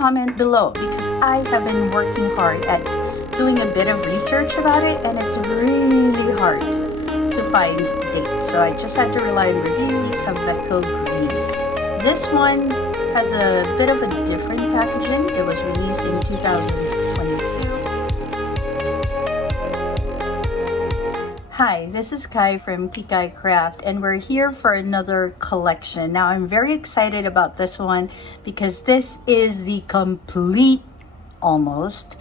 comment below because I have been working hard at doing a bit of research about it, and it's really hard to find dates. So I just had to rely on reviews. Kaweco Green. This one has a bit of a different packaging. It was released in 2022. Hi, this is Kai from Kikai Craft, and we're here for another collection. Now, I'm very excited about this one because this is the complete, almost,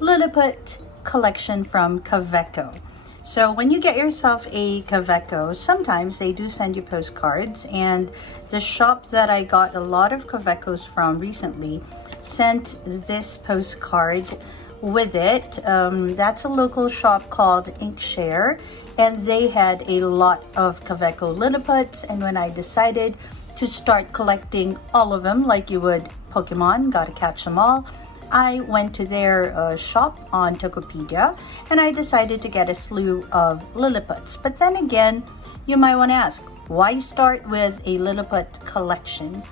Lilliput collection from Kaweco. So when you get yourself a Kaweco, sometimes they do send you postcards, and the shop that I got a lot of Kawecos from recently sent this postcard with it. That's a local shop called Inkshare, and they had a lot of Kaweco Liliputs, and when I decided to start collecting all of them like you would Pokemon, gotta catch them all, I went to their shop on Tokopedia, and I decided to get a slew of Liliputs. But then again, you might want to ask, why start with a Lilliput collection?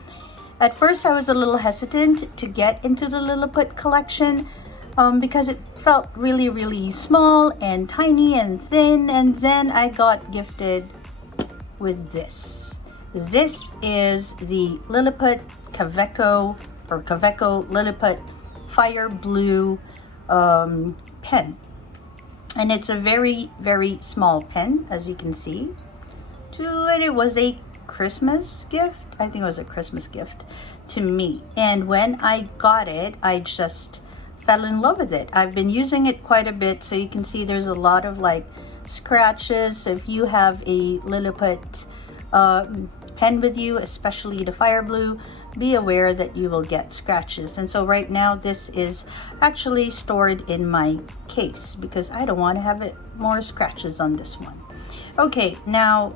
At first I was a little hesitant to get into the Lilliput collection because it felt really small and tiny and thin, and then I got gifted with this. This is the Lilliput Kaweco or Kaweco Liliput Fire Blue pen, and it's a very small pen, as you can see. And it was a Christmas gift. I think it was a Christmas gift to me, and when I got it, I just fell in love with it. I've been using it quite a bit, so you can see there's a lot of like scratches. If you have a Lilliput pen with you, especially the Fire Blue, be aware that you will get scratches. And so right now this is actually stored in my case because I don't want to have more scratches on this one. Okay, now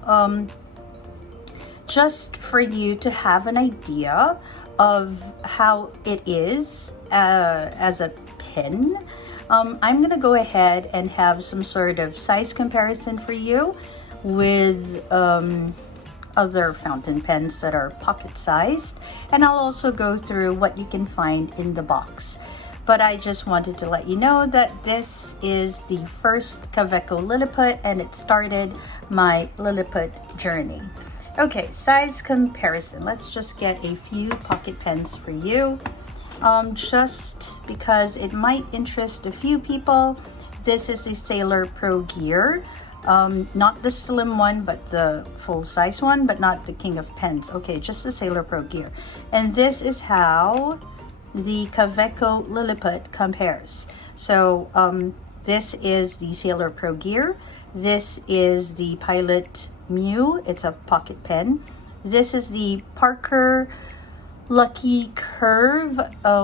just for you to have an idea of how it is as a pen, I'm gonna go ahead and have some sort of size comparison for you with other fountain pens that are pocket sized, and I'll also go through what you can find in the box. But I just wanted to let you know that this is the first Kaweco Liliput, and it started my Lilliput journey. Okay, size comparison. Let's just get a few pocket pens for you, just because it might interest a few people. This is a Sailor Pro Gear. Not the slim one, but the full-size one, but not the King of Pens. Okay, just the Sailor Pro Gear. And this is how the Kaweco Liliput compares. So this is the Sailor Pro Gear. This is the Pilot Mew. It's a pocket pen. This is the Parker Lucky Curve,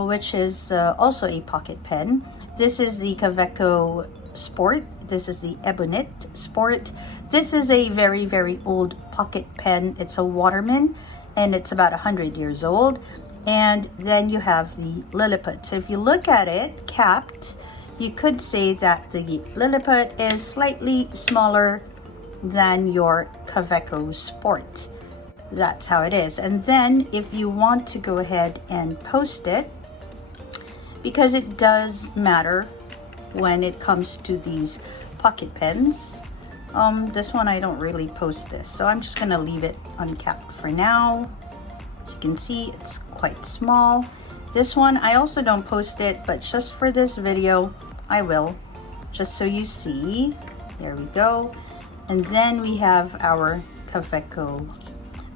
which is also a pocket pen. This is the Kaweco Sport. This is the Ebonite Sport. This is a very old pocket pen. It's a Waterman, and it's about 100 years old. And then you have the Lilliput. So if you look at it capped, you could say that the Lilliput is slightly smaller than your Kaweco Sport. That's how it is. And then if you want to go ahead and post it, because it does matter when it comes to these pocket pens. This one I don't really post this, so I'm just gonna leave it uncapped for now. As you can see, it's quite small. This one I also don't post it, but just for this video I will, just so you see. There we go. And then we have our Kaweco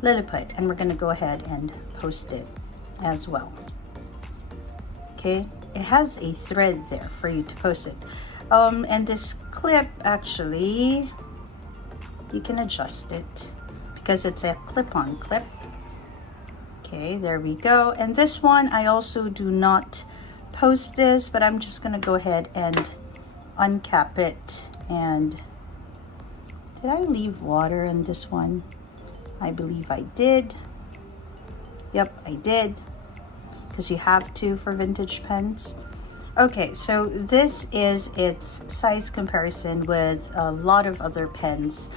Liliput, and we're gonna go ahead and post it as well. Okay, it has a thread there for you to post it. And this clip, actually, you can adjust it because it's a clip-on clip. Okay, there we go. And this one, I also do not post this, but I'm just gonna go ahead and uncap it. And did I leave water in this one? I believe I did. Yep, I did, because you have to for vintage pens. Okay, so this is its size comparison with a lot of other pens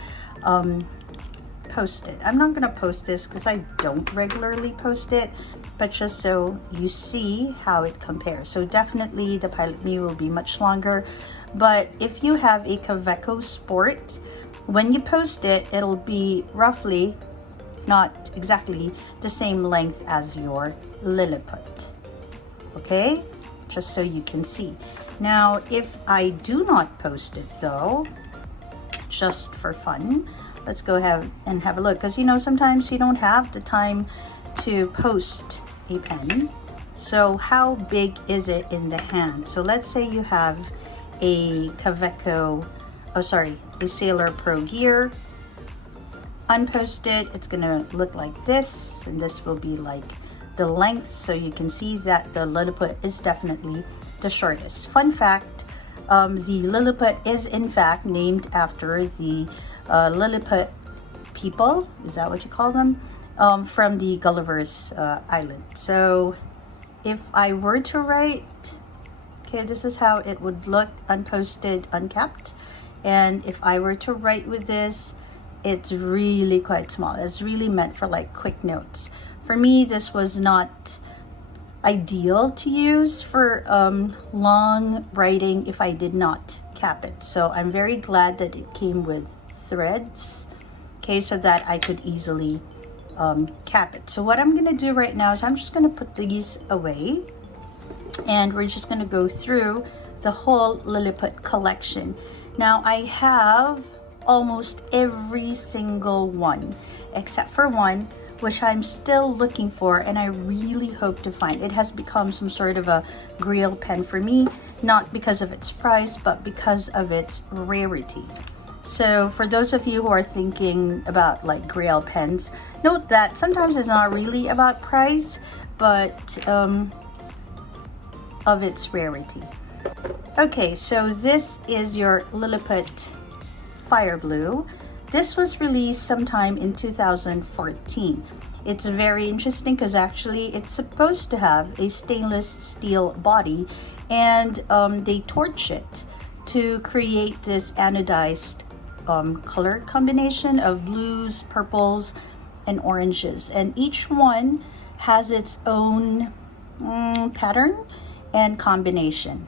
posted. I'm not going to post this because I don't regularly post it, but just so you see how it compares. So definitely the Pilot Me will be much longer, but if you have a Kaweco Sport, when you post it, it'll be roughly, not exactly, the same length as your Liliput. Okay, just so you can see. Now if I do not post it though, just for fun, let's go ahead and have a look, because you know sometimes you don't have the time to post a pen. So how big is it in the hand? So let's say you have a Kaweco, a Sailor Pro Gear. Unpost it, it's gonna look like this, and this will be like the length, so you can see that the Liliput is definitely the shortest. Fun fact, the Liliput is in fact named after the Lilliput people, is that what you call them? From the Gulliver's Island. So if I were to write, okay, this is how it would look unposted, uncapped. And if I were to write with this, it's really quite small. It's really meant for like quick notes. For me, this was not ideal to use for long writing if I did not cap it. So I'm very glad that it came with threads, okay, so that I could easily cap it. So what I'm gonna do right now is I'm just gonna put these away, and we're just gonna go through the whole Liliput collection. Now I have almost every single one except for one, which I'm still looking for, and I really hope to find. It has become some sort of a grail pen for me, not because of its price, but because of its rarity. So for those of you who are thinking about like grail pens, note that sometimes it's not really about price, but of its rarity. Okay, so this is your Liliput Fire Blue. This was released sometime in 2014. It's very interesting because actually it's supposed to have a stainless steel body, and they torch it to create this anodized color combination of blues, purples, and oranges. And each one has its own pattern and combination.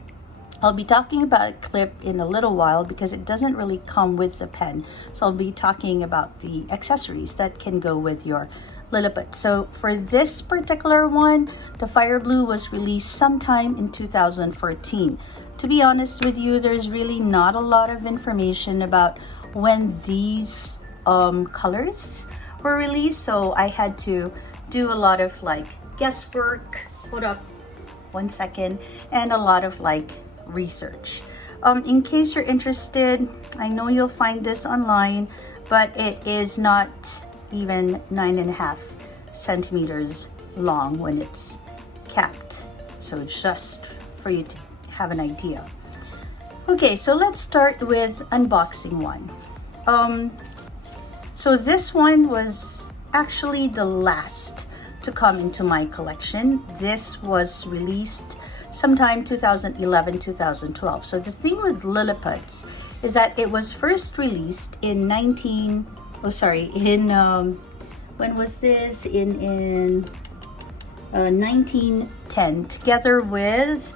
I'll be talking about a clip in a little while because it doesn't really come with the pen. So I'll be talking about the accessories that can go with your Liliput. So for this particular one, the Fire Blue was released sometime in 2014. To be honest with you, there's really not a lot of information about when these colors were released. So I had to do a lot of like guesswork, hold up one second, and a lot of like research. In case you're interested, I know you'll find this online, but it is not even 9.5 centimeters long when it's capped. So it's just for you to have an idea. Okay, so let's start with unboxing one. So this one was actually the last to come into my collection. This was released sometime 2011, 2012. So the thing with Liliputs is that it was first released in when was this? In 1910, together with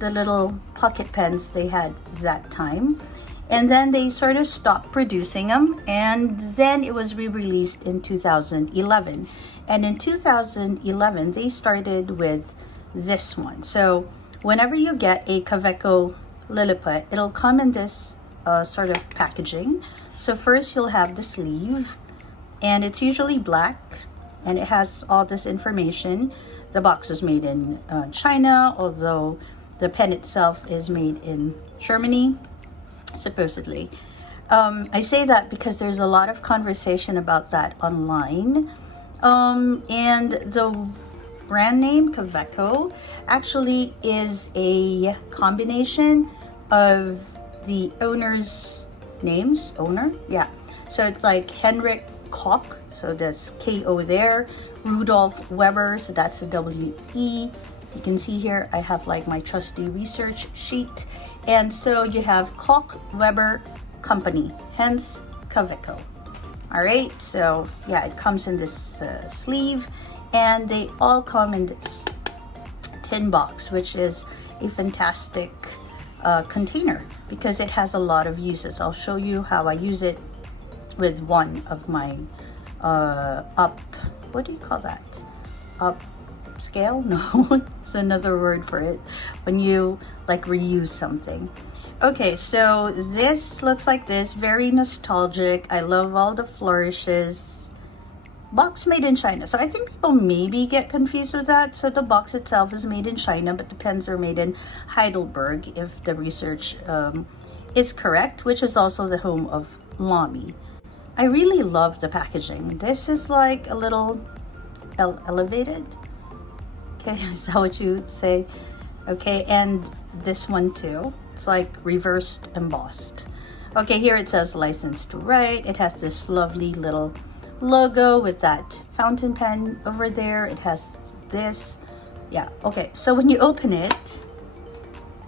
the little pocket pens they had that time. And then they sort of stopped producing them, and then it was re-released in 2011. And in 2011, they started with this one. So whenever you get a Kaweco Liliput, it'll come in this sort of packaging. So first you'll have the sleeve, and it's usually black, and it has all this information. The box was made in China, although the pen itself is made in Germany, supposedly. I say that because there's a lot of conversation about that online. And the brand name Kaweco actually is a combination of the owner's names. So it's like Henrik Koch, so there's K-O there, Rudolf Weber, so that's a W-E. You can see here I have like my trusty research sheet, and so you have Koch Weber Company, hence Kaweco. All right, so yeah, it comes in this sleeve, and they all come in this tin box, which is a fantastic container because it has a lot of uses. I'll show you how I use it with one of my what do you call that? Upscale? No, it's another word for it. When you like reuse something. Okay, so this looks like this, very nostalgic. I love all the flourishes. Box made in China. So I think people maybe get confused with that. So the box itself is made in China, but the pens are made in Heidelberg, if the research is correct, which is also the home of Lamy. I really love the packaging. This is like a little elevated. Okay, is that what you say? Okay, and this one too. It's like reversed embossed. Okay, here it says license to write. It has this lovely little logo with that fountain pen over there. It has this. Yeah, okay, so when you open it,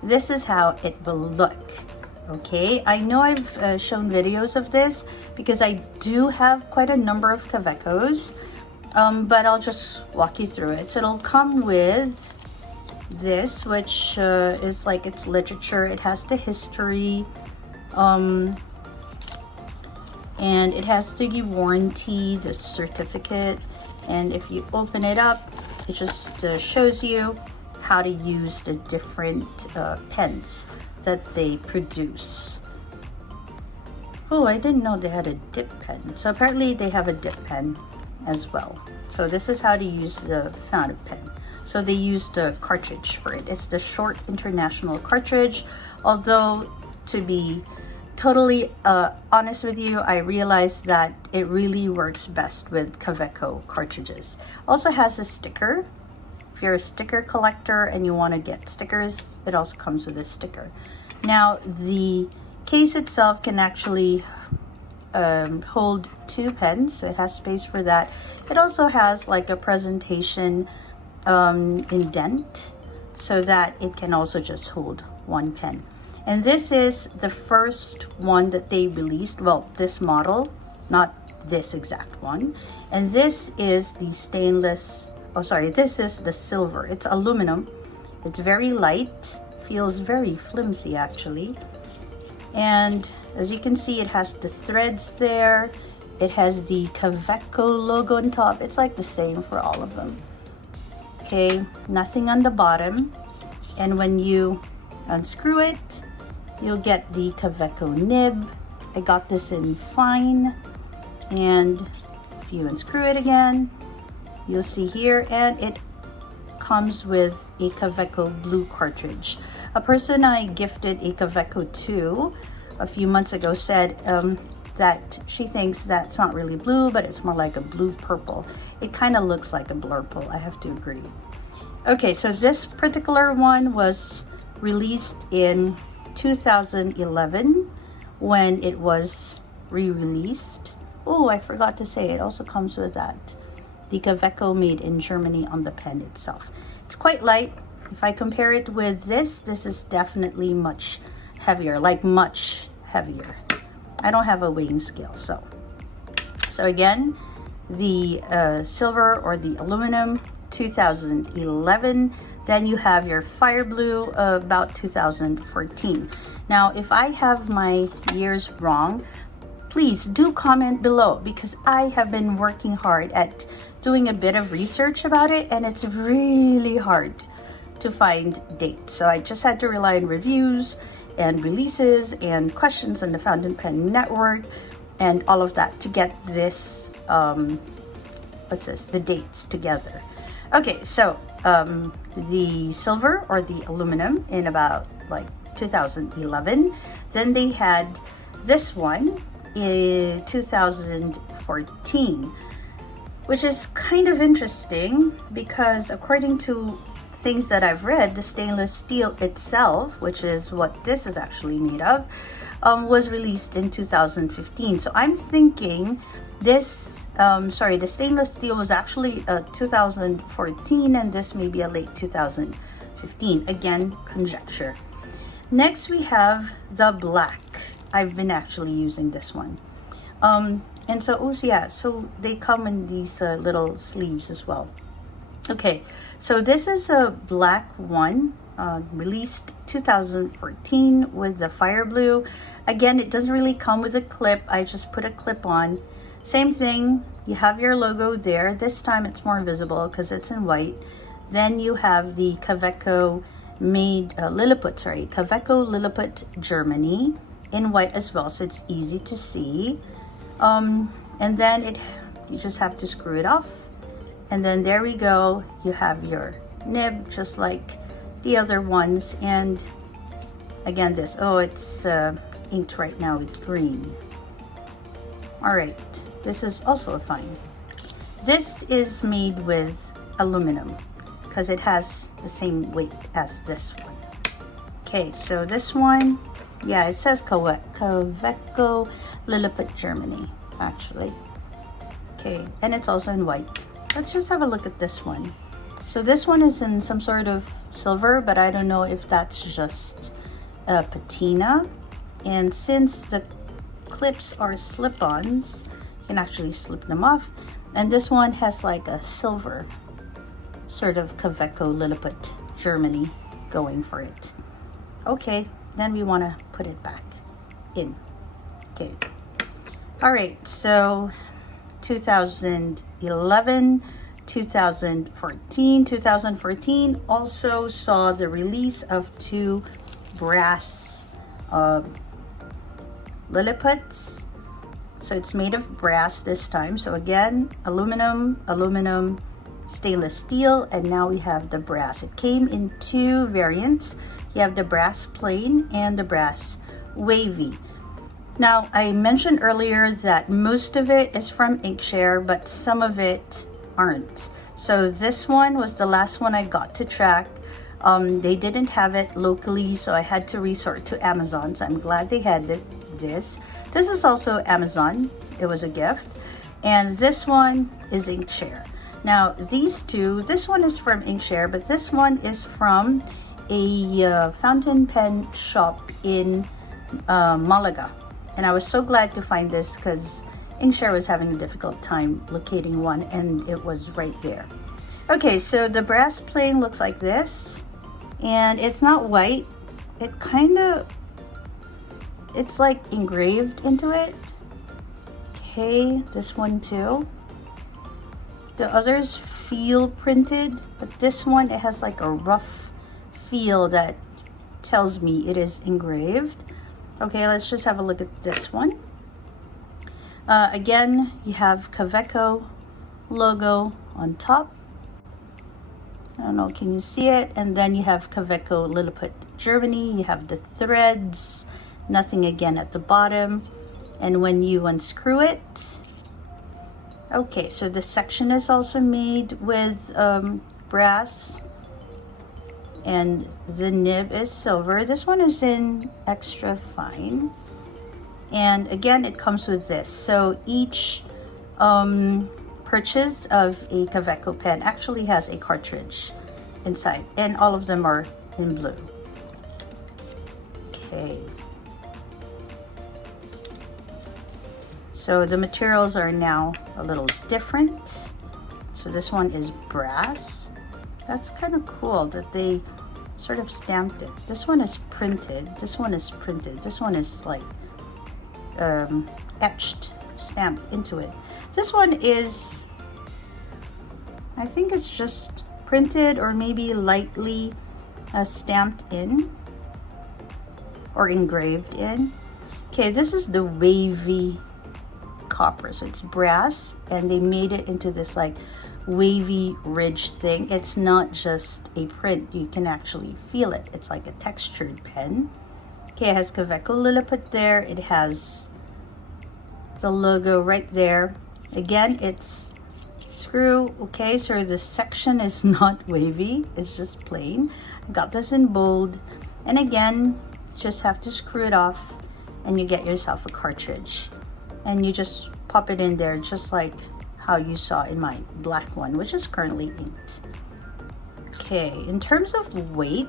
this is how it will look. Okay, I know I've shown videos of this because I do have quite a number of Kawecos, but I'll just walk you through it. So it'll come with this, which is like its literature. It has the history, and it has the warranty, the certificate, and if you open it up, it just shows you how to use the different pens that they produce. Oh, I didn't know they had a dip pen. So apparently they have a dip pen as well. So this is how to use the fountain pen. So they use the cartridge for it. It's the short international cartridge. Although, to be totally honest with you, I realized that it really works best with Kaweco cartridges. Also has a sticker. If you're a sticker collector and you want to get stickers, it also comes with a sticker. Now, the case itself can actually hold 2 pens, so it has space for that. It also has like a presentation indent so that it can also just hold 1 pen. And this is the first one that they released. Well, this model, not this exact one. And this is the stainless. Oh, sorry, this is the silver. It's aluminum. It's very light, feels very flimsy actually. And as you can see, it has the threads there. It has the Kaweco logo on top. It's like the same for all of them. Okay, nothing on the bottom. And when you unscrew it, you'll get the Kaweco nib. I got this in fine. And if you unscrew it again, you'll see here, and it comes with a Kaweco blue cartridge. A person I gifted a Kaweco to a few months ago said that she thinks that's not really blue, but it's more like a blue purple. It kind of looks like a blurple, I have to agree. Okay, so this particular one was released in 2011 when it was re-released. Oh, I forgot to say, it also comes with that. The Kaweco made in Germany on the pen itself. It's quite light. If I compare it with this is definitely much heavier, like much heavier. I don't have a weighing scale, so again, the silver or the aluminum, 2011. Then you have your fire blue, about 2014. Now, if I have my years wrong, please do comment below, because I have been working hard at doing a bit of research about it, and it's really hard to find dates. So I just had to rely on reviews and releases and questions on the Fountain Pen Network and all of that to get this, what's this, the dates together. Okay, so the silver or the aluminum in about like 2011. Then they had this one in 2014, which is kind of interesting because according to things that I've read, the stainless steel itself, which is what this is actually made of, was released in 2015. So I'm thinking this, the stainless steel was actually 2014, and this may be a late 2015. Again, conjecture. Next, we have the black. I've been actually using this one. And so, oh yeah, so they come in these little sleeves as well. Okay, so this is a black one, released 2014 with the fire blue. Again, it doesn't really come with a clip. I just put a clip on. Same thing, you have your logo there. This time it's more visible because it's in white. Then you have the Kaweco Kaweco Liliput Germany in white as well, so it's easy to see. And then you just have to screw it off. And then there we go, you have your nib just like the other ones. And again, this, oh, it's inked right now, it's green. All right, this is also a fine. This is made with aluminum because it has the same weight as this one. Okay, so this one, yeah, it says Kaweco Liliput Germany, actually. Okay, and it's also in white. Let's just have a look at this one. So this one is in some sort of silver, but I don't know if that's just patina. And since the clips are slip-ons, you can actually slip them off. And this one has like a silver sort of Kaweco Liliput Germany going for it. Okay, then we want to put it back in. Okay. All right, so 2011, 2014 also saw the release of two brass Liliputs. So it's made of brass this time. So again, aluminum, stainless steel, and now we have the brass. It came in two variants. You have the brass plain and the brass wavy. Now, I mentioned earlier that most of it is from Inkshare, but some of it aren't. So this one was the last one I got to track. They didn't have it locally, so I had to resort to Amazon. So I'm glad they had this. This is also Amazon. It was a gift. And this one is Inkshare. Now, these two, this one is from Inkshare, but this one is from a fountain pen shop in Malaga. And I was so glad to find this because Inkshare was having a difficult time locating one, and it was right there. Okay, so the brass plain looks like this, and it's not white. It's like engraved into it. Okay, this one too. The others feel printed, but this one, it has like a rough feel that tells me it is engraved. Okay, let's just have a look at this one. Again, you have Kaweco logo on top. I don't know, can you see it? And then you have Kaweco Liliput Germany. You have the threads, nothing again at the bottom. And when you unscrew it, okay, so the section is also made with brass, and the nib is silver. This one is in extra fine, and again, it comes with this. So each purchase of a Kaweco pen actually has a cartridge inside, and all of them are in blue. Okay. So the materials are now a little different. So this one is brass. That's kind of cool that they sort of stamped it. This one is printed. This one is printed. This one is like etched, stamped into it. This one is, I think it's just printed or maybe lightly stamped in or engraved in. Okay, this is the wavy copper. So it's brass, and they made it into this like wavy ridge thing. It's not just a print, you can actually feel it. It's like a textured pen. Okay, it has Kaweco Liliput there. It has the logo right there. Again, it's screw. Okay, so this section is not wavy, it's just plain. I got this in bold, and again, just have to screw it off and you get yourself a cartridge, and you just pop it in there just like how you saw in my black one, which is currently inked. Okay, in terms of weight,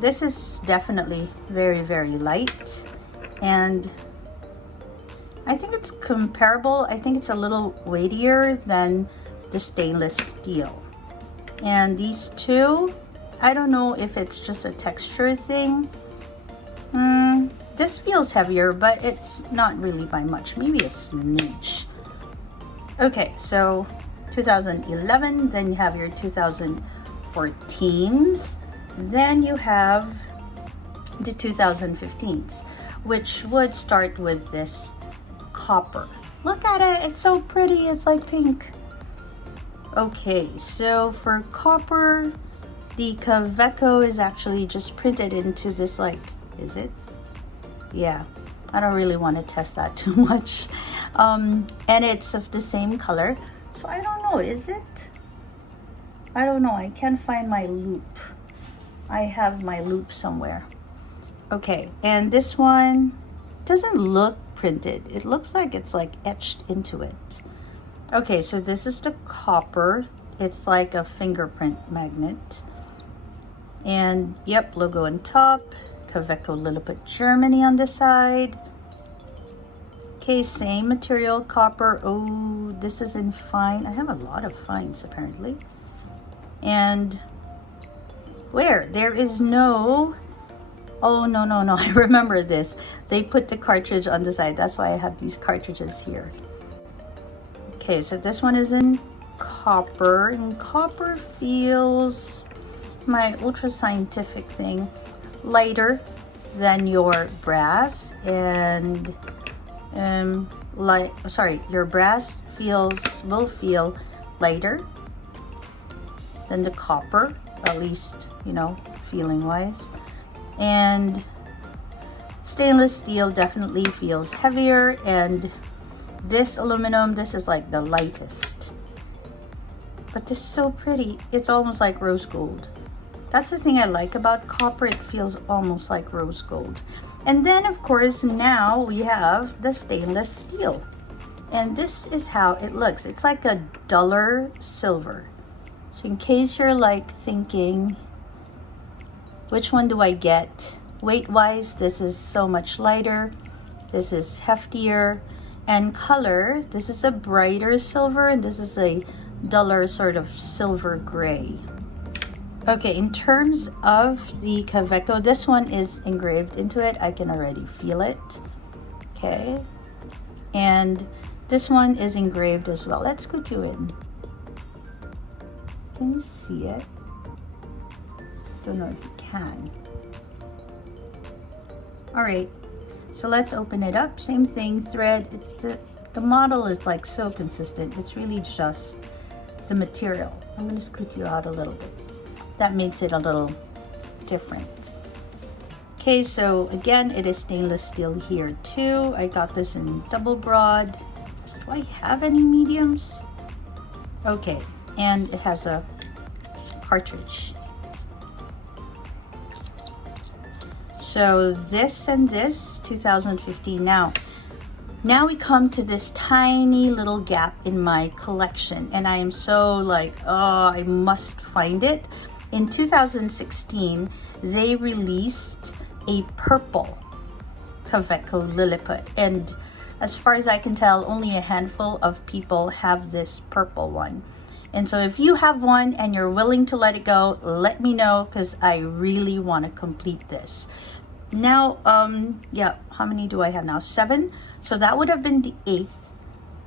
this is definitely very, very light, and I think it's comparable. I think it's a little weightier than the stainless steel. And these two, I don't know if it's just a texture thing. This feels heavier, but it's not really by much, maybe a smidge. Okay, so 2011, then you have your 2014s, then you have the 2015s, which would start with this copper. Look at it, it's so pretty, it's like pink. Okay, so for copper, the Kaweco is actually just printed into this, like, is it? Yeah, I don't really want to test that too much. And it's of the same color. So I don't know, is it? I don't know, I can't find my loop. I have my loop somewhere. Okay, and this one doesn't look printed. It looks like it's like etched into it. Okay, so this is the copper. It's like a fingerprint magnet. And yep, logo on top. Kaweco Liliput, Germany on the side. Okay, same material, copper. Oh, this is in fine. I have a lot of fines apparently. And where? There is no... Oh, no, I remember this. They put the cartridge on the side. That's why I have these cartridges here. Okay, so this one is in copper. And copper feels, my ultra scientific thing, lighter than your brass. And your brass will feel lighter than the copper, at least, you know, feeling wise. And stainless steel definitely feels heavier, and this aluminum, this is like the lightest. But this is so pretty, it's almost like rose gold. That's the thing I like about copper, it feels almost like rose gold. And then of course now we have the stainless steel, and this is how it looks. It's like a duller silver. So in case you're like thinking, which one do I get? Weight wise, this is so much lighter, this is heftier, and color, this is a brighter silver and this is a duller sort of silver gray. Okay, in terms of the Kaweco, this one is engraved into it. I can already feel it. Okay, and this one is engraved as well. Let's scoot you in. Can you see it? Don't know if you can. All right, so let's open it up. Same thing, thread. It's the model is like so consistent. It's really just the material. I'm gonna scoot you out a little bit. That makes it a little different. Okay, so again, it is stainless steel here too. I got this in double broad. Do I have any mediums? Okay, and it has a cartridge. So this and this, 2015. Now we come to this tiny little gap in my collection, and I am so like, oh, I must find it. In 2016, they released a purple Kaweco Liliput, and as far as I can tell, only a handful of people have this purple one. And so if you have one and you're willing to let it go, let me know, because I really want to complete this. Now, yeah, how many do I have now? 7. So that would have been the 8th.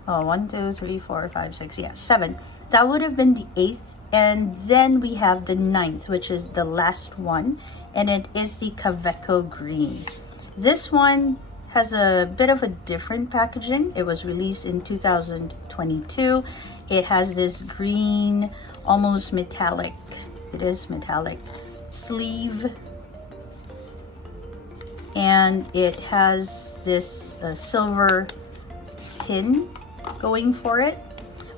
Oh, 1, 2, 3, 4, 5, 6. Yeah, 7. That would have been the 8th. And then we have the 9th, which is the last one. And it is the Kaweco Green. This one has a bit of a different packaging. It was released in 2022. It has this green, almost metallic, it is metallic, sleeve. And it has this silver tin going for it,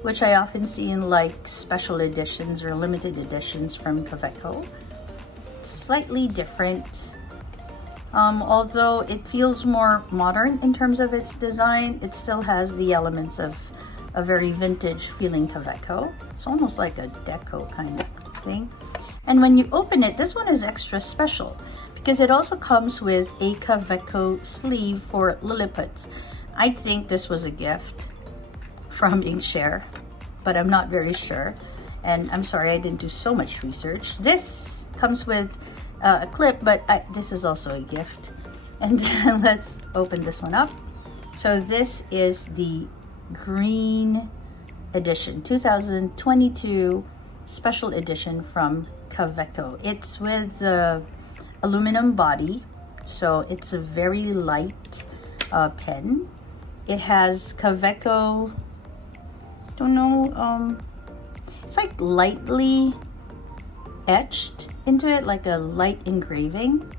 which I often see in like special editions or limited editions from Kaweco. Slightly different. Although it feels more modern in terms of its design, it still has the elements of a very vintage feeling Kaweco. It's almost like a deco kind of thing. And when you open it, this one is extra special because it also comes with a Kaweco sleeve for Liliputs. I think this was a gift from Inkshare but I'm not very sure. And I'm sorry, I didn't do so much research. This comes with a clip, but this is also a gift. And then let's open this one up. So this is the green edition, 2022 special edition from Kaweco. It's with the aluminum body, so it's a very light pen. It has Kaweco, don't know, it's like lightly etched into it, like a light engraving.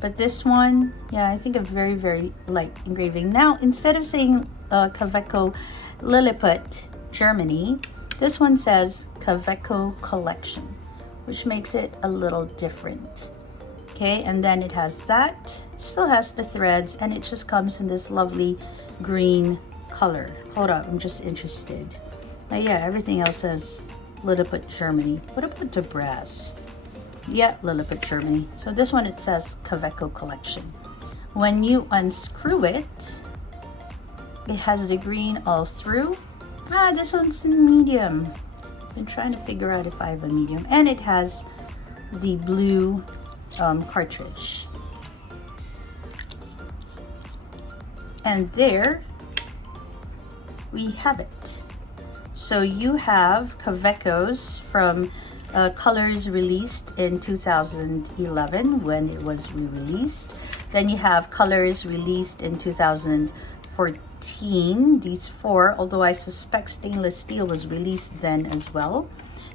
But this one, yeah, I think a very, very light engraving. Now, instead of saying Kaweco Liliput, Germany, this one says Kaweco Collection, which makes it a little different. Okay, and then it has that, still has the threads, and it just comes in this lovely green color. Hold up, I'm just interested. Now, yeah, everything else says Lilliput, Germany. What about the brass? Yeah, Lilliput, Germany. So this one, it says Kaweco Collection. When you unscrew it, it has the green all through. This one's in medium. Been trying to figure out if I have a medium. And it has the blue cartridge. And there we have it. So you have Kaweco's from colors released in 2011 when it was re-released. Then you have colors released in 2014, these four, although I suspect stainless steel was released then as well.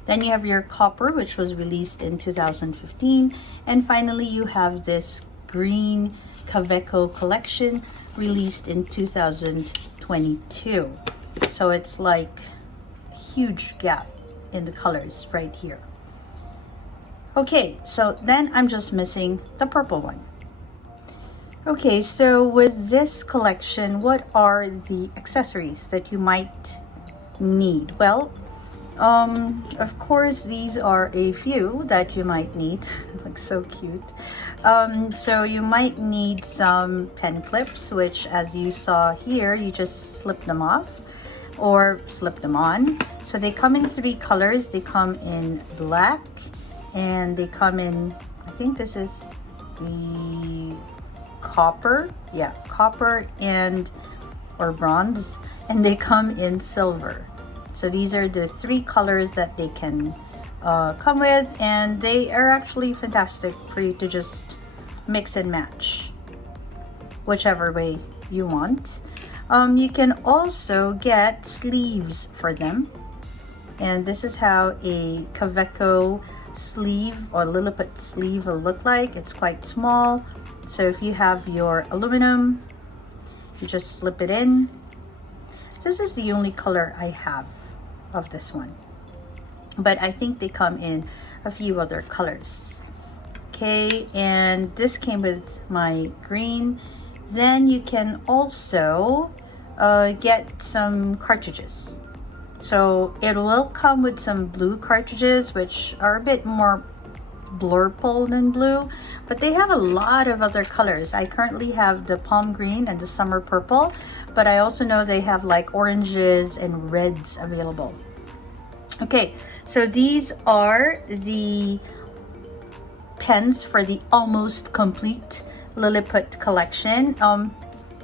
Then you have your copper, which was released in 2015. And finally, you have this green Kaweco collection released in 2022. So it's like a huge gap in the colors right here. Okay, so then I'm just missing the purple one. Okay, so with this collection, what are the accessories that you might need? Well, of course, these are a few that you might need. Looks so cute. So you might need some pen clips, which as you saw here, you just slip them off or slip them on. So they come in three colors. They come in black, and they come in, I think this is the copper. Yeah, copper or bronze, and they come in silver. So these are the three colors that they can come with, and they are actually fantastic for you to just mix and match whichever way you want. You can also get sleeves for them, and this is how a Kaweco sleeve or Lilliput sleeve will look like. It's quite small, so if you have your aluminum, you just slip it in. This is the only color I have of this one, but I think they come in a few other colors. Okay, and this came with my green. Then you can also get some cartridges. So it will come with some blue cartridges, which are a bit more blurple than blue, but they have a lot of other colors. I currently have the palm green and the summer purple, but I also know they have like oranges and reds available. Okay, so these are the pens for the almost complete Lilliput collection.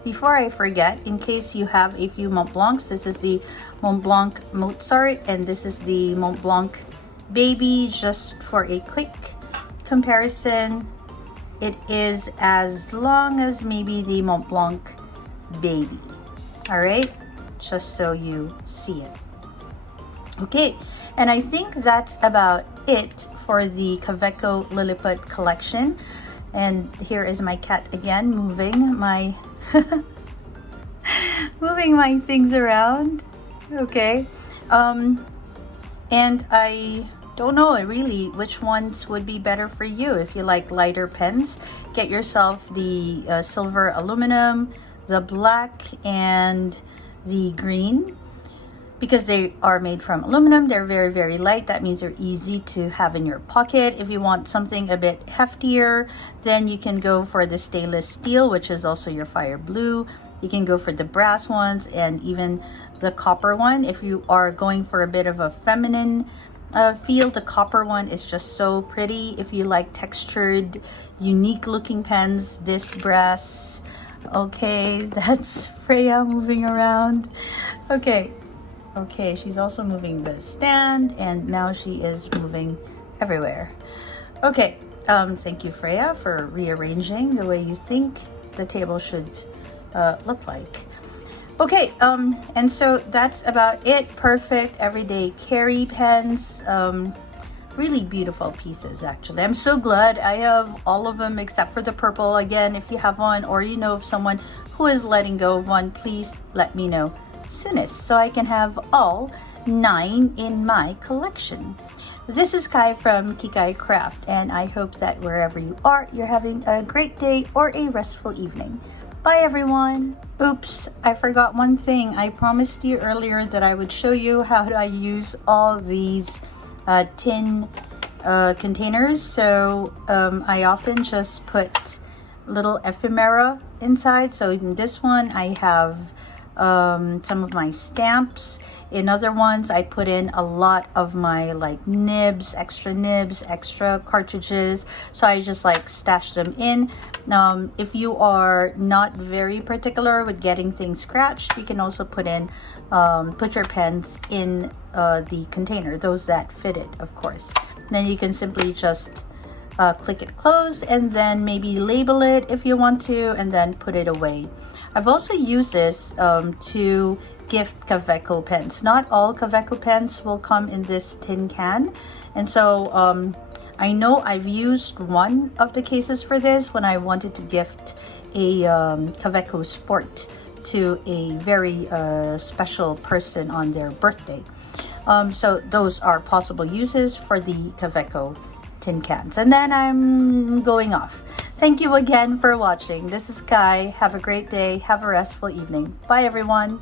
Before I forget, in case you have a few Mont Blancs, this is the Mont Blanc Mozart, and this is the Mont Blanc Baby. Just for a quick comparison, it is as long as maybe the Mont Blanc Baby. All right, just so you see it. Okay, and I think that's about it for the Kaweco Liliput collection. And here is my cat again, moving my moving my things around. Okay, and I don't know really which ones would be better for you. If you like lighter pens, get yourself the silver aluminum, the black, and the green. Because they are made from aluminum, they're very, very light. That means they're easy to have in your pocket. If you want something a bit heftier, then you can go for the stainless steel, which is also your fire blue. You can go for the brass ones and even the copper one. If you are going for a bit of a feminine feel, the copper one is just so pretty. If you like textured, unique looking pens, this brass. Okay, that's Freya moving around. Okay, she's also moving the stand, and now she is moving everywhere. Okay, thank you, Freya, for rearranging the way you think the table should look like. Okay, and so that's about it. Perfect everyday carry pens. Really beautiful pieces, actually. I'm so glad I have all of them except for the purple. Again, if you have one, or you know of someone who is letting go of one, please let me know soonest so I can have all 9 in my collection. This is Kai from Kikai Craft, and I hope that wherever you are, you're having a great day or a restful evening. Bye everyone. Oops, I forgot one thing. I promised you earlier that I would show you how I use all these tin containers. So I often just put little ephemera inside. So in this one I have some of my stamps. In other ones I put in a lot of my like nibs, extra cartridges. So I just like stash them in. If you are not very particular with getting things scratched, you can also put your pens in the container, those that fit it, of course. Then you can simply just click it close, and then maybe label it if you want to, and then put it away. I've also used this to gift Kaweco pens. Not all Kaweco pens will come in this tin can, and so I know I've used one of the cases for this when I wanted to gift a Kaweco Sport to a very special person on their birthday. So those are possible uses for the Kaweco tin cans. And then I'm going off. Thank you again for watching. This is Kai. Have a great day. Have a restful evening. Bye everyone.